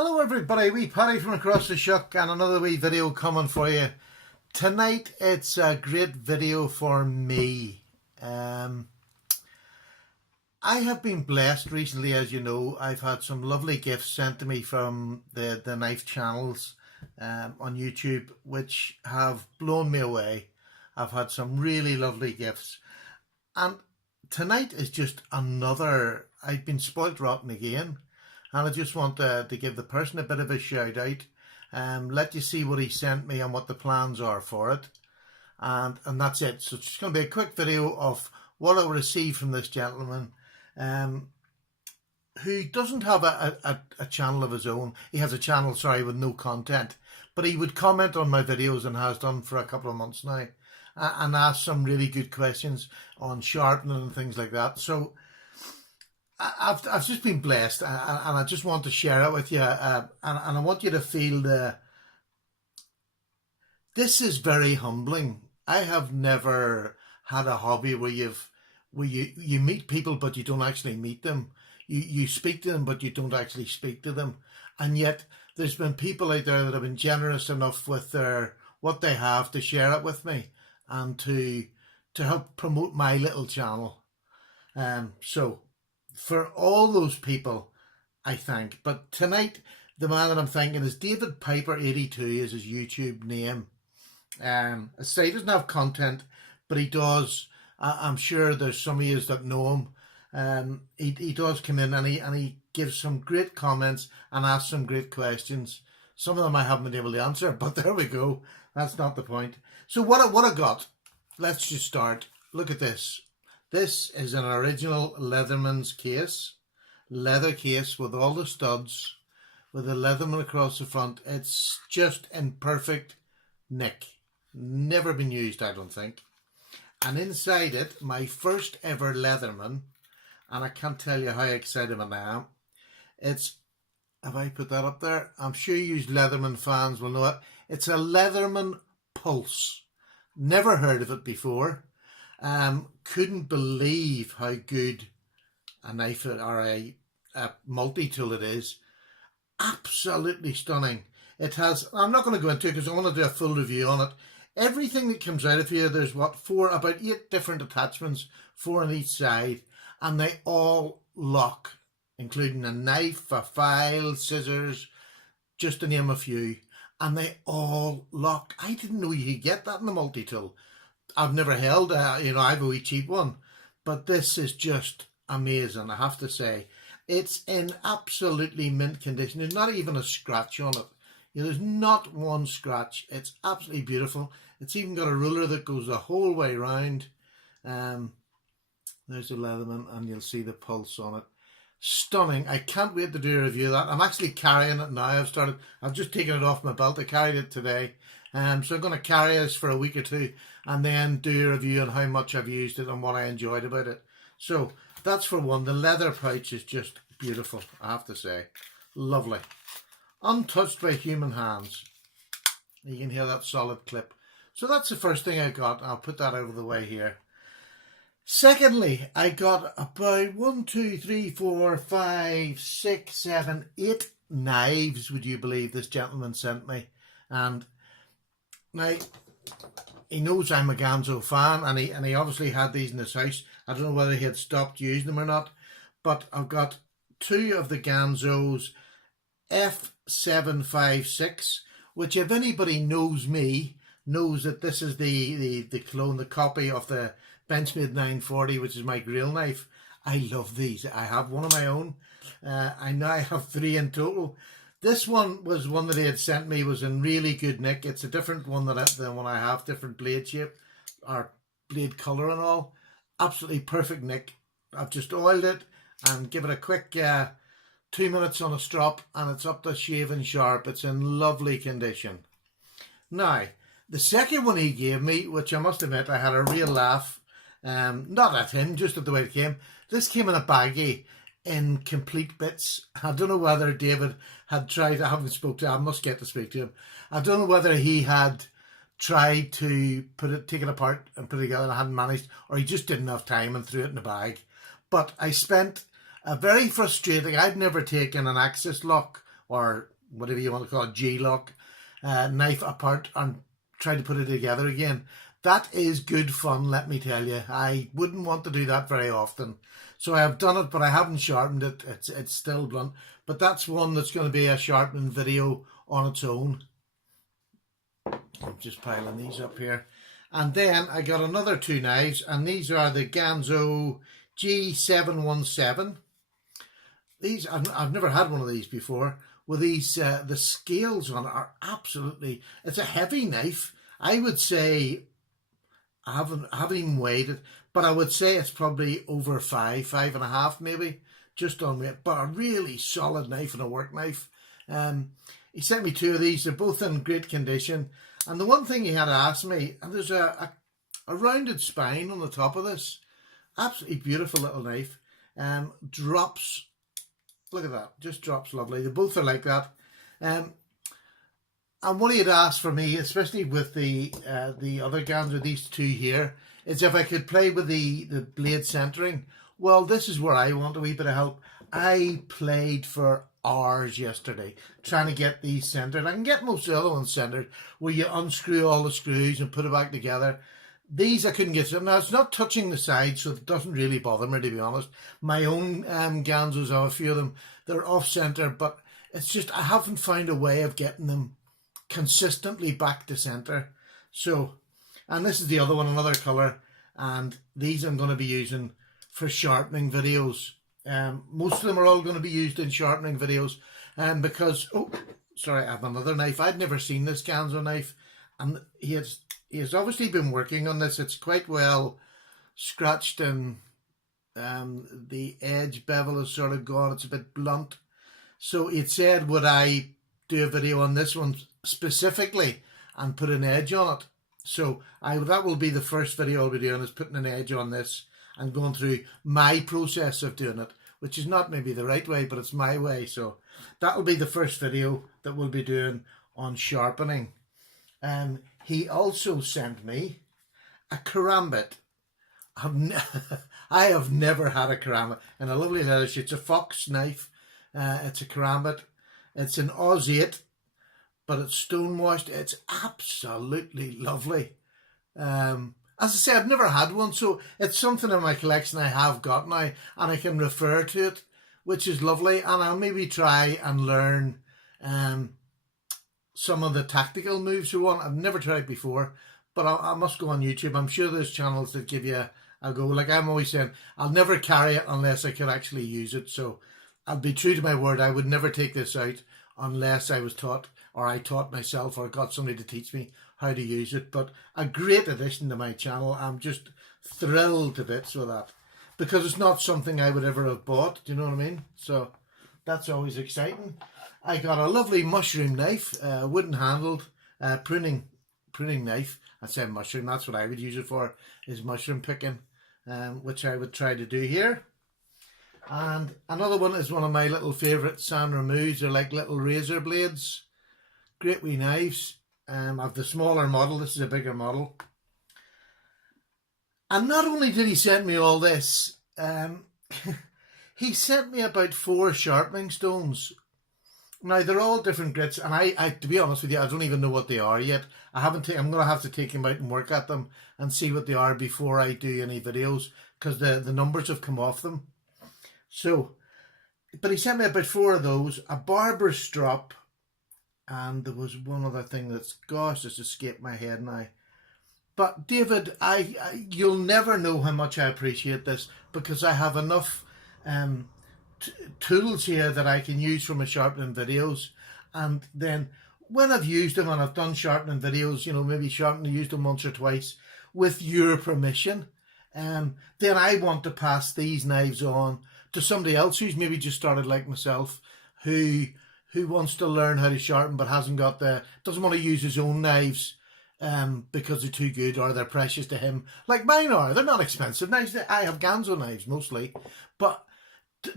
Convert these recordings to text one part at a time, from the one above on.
Hello everybody, wee Paddy from across the shuck and another wee video coming for you. Tonight it's a great video for me. I have been blessed recently, as you know. I've had some lovely gifts sent to me from the knife channels on YouTube, which have blown me away. I've had some really lovely gifts. And tonight is just another, I've been spoilt rotten again. And I just want to give the person a bit of a shout out, let you see what he sent me and what the plans are for it. And that's it. So it's just going to be a quick video of what I received from this gentleman, who doesn't have a channel of his own. He has a channel, sorry, with no content. But he would comment on my videos and has done for a couple of months now. And ask some really good questions on sharpening and things like that. So I've just been blessed, and I just want to share it with you, and I want you to feel this is very humbling. I have never had a hobby where you meet people but you don't actually meet them. You speak to them but you don't actually speak to them, and yet there's been people out there that have been generous enough with what they have to share it with me and to help promote my little channel. So for all those people, I thank. But tonight, the man that I'm thanking is davidpyper82 is his YouTube name. I say he doesn't have content, but he does. I'm sure there's some of you that know him. He does come in and he gives some great comments and asks some great questions. Some of them I haven't been able to answer, but there we go. That's not the point. So what I got, let's just start. Look at this. This is an original Leatherman's case, leather case with all the studs, with the Leatherman across the front. It's just in perfect nick. Never been used, I don't think. And inside it, my first ever Leatherman, and I can't tell you how excited I am. Have I put that up there? I'm sure you Leatherman fans will know it. It's a Leatherman Pulse. Never heard of it before. Couldn't believe how good a knife or a multi-tool it is. Absolutely stunning. It has, I'm not going to go into it because I want to do a full review on it. Everything that comes out of here, there's about 8 different attachments, 4 on each side, and they all lock, including a knife, a file, scissors, just to name a few, and they all lock. I didn't know you could get that in a multi-tool. I've never held, I have a wee cheap one, but this is just amazing, I have to say. It's in absolutely mint condition. There's not even a scratch on it. There's not one scratch. It's absolutely beautiful. It's even got a ruler that goes the whole way round. There's the Leatherman, and you'll see the pulse on it. Stunning. I can't wait to do a review of that. I'm actually carrying it now. I've just taken it off my belt. I carried it today. So I'm going to carry this for a week or two and then do a review on how much I've used it and what I enjoyed about it. So that's for one. The leather pouch is just beautiful, I have to say. Lovely. Untouched by human hands. You can hear that solid clip. So that's the first thing I got. I'll put that out of the way here. Secondly, I got about 1, 2, 3, 4, 5, 6, 7, 8 knives, would you believe, this gentleman sent me. And now, he knows I'm a Ganzo fan, and he obviously had these in his house. I don't know whether he had stopped using them or not, but I've got 2 of the Ganzo's F756, which if anybody knows me, knows that this is the clone, the copy of the Benchmade 940, which is my grill knife. I love these. I have one of my own. I now have 3 in total. This one was one that he had sent me, was in really good nick. It's a different one than one I have, different blade shape, or blade colour and all. Absolutely perfect nick. I've just oiled it and give it a quick 2 minutes on a strop, and it's up to shaving sharp. It's in lovely condition. Now, the second one he gave me, which I must admit I had a real laugh, not at him, just at the way it came. This came in a baggie in complete bits. I don't know whether David had tried, I haven't spoke to him, I must get to speak to him. I don't know whether he had tried to take it apart and put it together and I hadn't managed, or he just didn't have time and threw it in a bag. But I spent a very frustrating, I'd never taken an access lock or whatever you want to call it, G-lock knife apart and try to put it together again. That is good fun, let me tell you. I wouldn't want to do that very often. So I have done it, but I haven't sharpened it. It's still blunt. But that's one that's going to be a sharpening video on its own. I'm just piling these up here. And then I got another two knives, and these are the Ganzo G717. These, I've never had one of these before. With these, the scales on it are absolutely, it's a heavy knife. I would say, I haven't even weighed it, but I would say it's probably over 5.5 maybe, just on weight, but a really solid knife and a work knife. He sent me two of these. They're both in great condition. And the one thing he had asked me, and there's a rounded spine on the top of this. Absolutely beautiful little knife. Drops, look at that, just drops lovely. They both are like that. And what he had asked for me, especially with the other Ganzo, these two here, is if I could play with the blade centering. Well, this is where I want a wee bit of help. I played for hours yesterday trying to get these centered. I can get most of the other ones centered, where you unscrew all the screws and put it back together. These I couldn't get. Now, it's not touching the sides, so it doesn't really bother me, to be honest. My own Ganzos, I have a few of them, they're off-center, but it's just I haven't found a way of getting them consistently back to center. So, and this is the other one, another colour, and these I'm going to be using for sharpening videos. Most of them are all going to be used in sharpening videos, because, oh, sorry, I have another knife. I'd never seen this Ganzo knife, and he has obviously been working on this. It's quite well scratched, and the edge bevel is sort of gone. It's a bit blunt. So it said, would I do a video on this one specifically and put an edge on it? So that will be the first video I'll be doing, is putting an edge on this and going through my process of doing it, which is not maybe the right way, but it's my way. So that'll be the first video that we'll be doing on sharpening. He also sent me a karambit. I have never had a karambit. In a lovely leather sheet. It's a fox knife. It's a karambit. It's an Oz 8, but it's stone washed. It's absolutely lovely. As I say, I've never had one, so it's something in my collection I have got now, and I can refer to it, which is lovely. And I'll maybe try and learn some of the tactical moves we want. I've never tried before, but I must go on YouTube. I'm sure there's channels that give you a go. Like I'm always saying, I'll never carry it unless I could actually use it. So I'll be true to my word. I would never take this out unless I was taught, or I taught myself, or got somebody to teach me how to use it. But a great addition to my channel. I'm just thrilled to bits with that, because it's not something I would ever have bought. Do you know what I mean? So that's always exciting. I got a lovely mushroom knife, wooden handled pruning knife. I say mushroom, that's what I would use it for, is mushroom picking, which I would try to do here. And another one is one of my little favourite San Ramus. They're like little razor blades. Great wee knives. Of the smaller model, this is a bigger model. And not only did he send me all this, he sent me about 4 sharpening stones. Now, they're all different grits, and I to be honest with you, I don't even know what they are yet. I'm going to have to take them out and work at them and see what they are before I do any videos, because the numbers have come off them. So, but he sent me about 4 of those, a barber strop, and there was one other thing that's, gosh, it's escaped my head now. But David, you'll never know how much I appreciate this, because I have enough tools here that I can use for my sharpening videos. And then when I've used them, and I've done sharpening videos, you know, maybe used them once or twice with your permission, then I want to pass these knives on to somebody else who's maybe just started like myself, who wants to learn how to sharpen but doesn't want to use his own knives because they're too good or they're precious to him, like mine are. They're not expensive knives. I have Ganzo knives mostly, but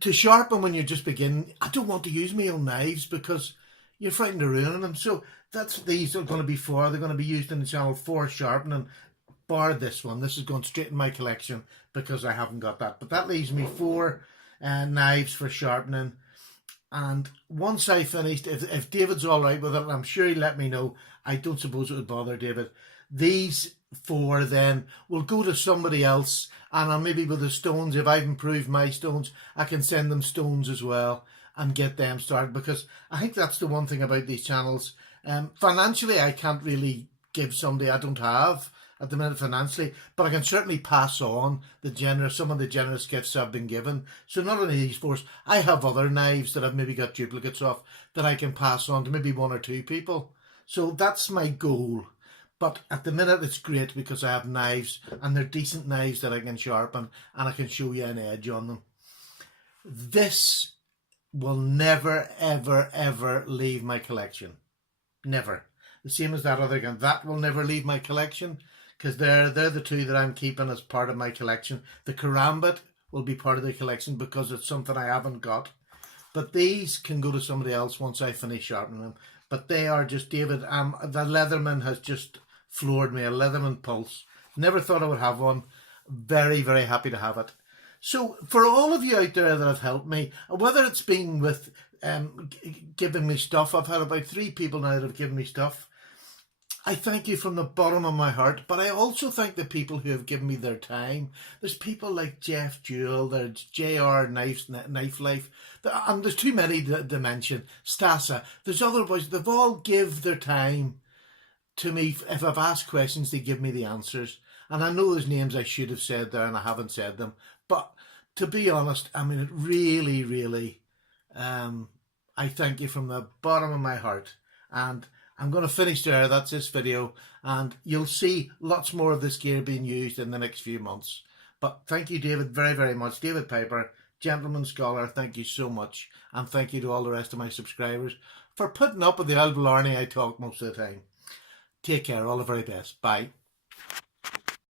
to sharpen when you're just beginning, I don't want to use my own knives because you're frightened of ruining them. So that's what these are going to be for. They're going to be used in the channel for sharpening, bar this one. This is going straight in my collection because I haven't got that. But that leaves me 4 knives for sharpening. And once I finished, if David's all right with it, and I'm sure he'll let me know, I don't suppose it would bother David. These four then will go to somebody else, and I'll maybe with the stones, if I've improved my stones, I can send them stones as well and get them started, because I think that's the one thing about these channels. Financially, I can't really give somebody I don't have at the minute financially, but I can certainly pass on some of the generous gifts I've been given. So not only these four, I have other knives that I've maybe got duplicates of that I can pass on to maybe one or two people. So that's my goal. But at the minute it's great because I have knives, and they're decent knives that I can sharpen, and I can show you an edge on them. This will never, ever, ever leave my collection. Never. The same as that other gun. That will never leave my collection, because they're the two that I'm keeping as part of my collection. The karambit will be part of the collection because it's something I haven't got. But these can go to somebody else once I finish sharpening them. But they are just, David, the Leatherman has just floored me. A Leatherman Pulse. Never thought I would have one. Very, very happy to have it. So for all of you out there that have helped me, whether it's been with giving me stuff, I've had about 3 people now that have given me stuff. I thank you from the bottom of my heart, but I also thank the people who have given me their time. There's people like Jeff Jewell, there's JR Knife Life, and there's too many to mention. Stasa, there's other boys, they've all give their time to me. If I've asked questions, they give me the answers. And I know there's names I should have said there and I haven't said them. But to be honest, I mean, it really, really, I thank you from the bottom of my heart. And I'm going to finish there. That's this video. And you'll see lots more of this gear being used in the next few months. But thank you, David, very, very much. David Piper, Gentleman Scholar, thank you so much. And thank you to all the rest of my subscribers for putting up with the old blarney I talk most of the time. Take care. All the very best. Bye.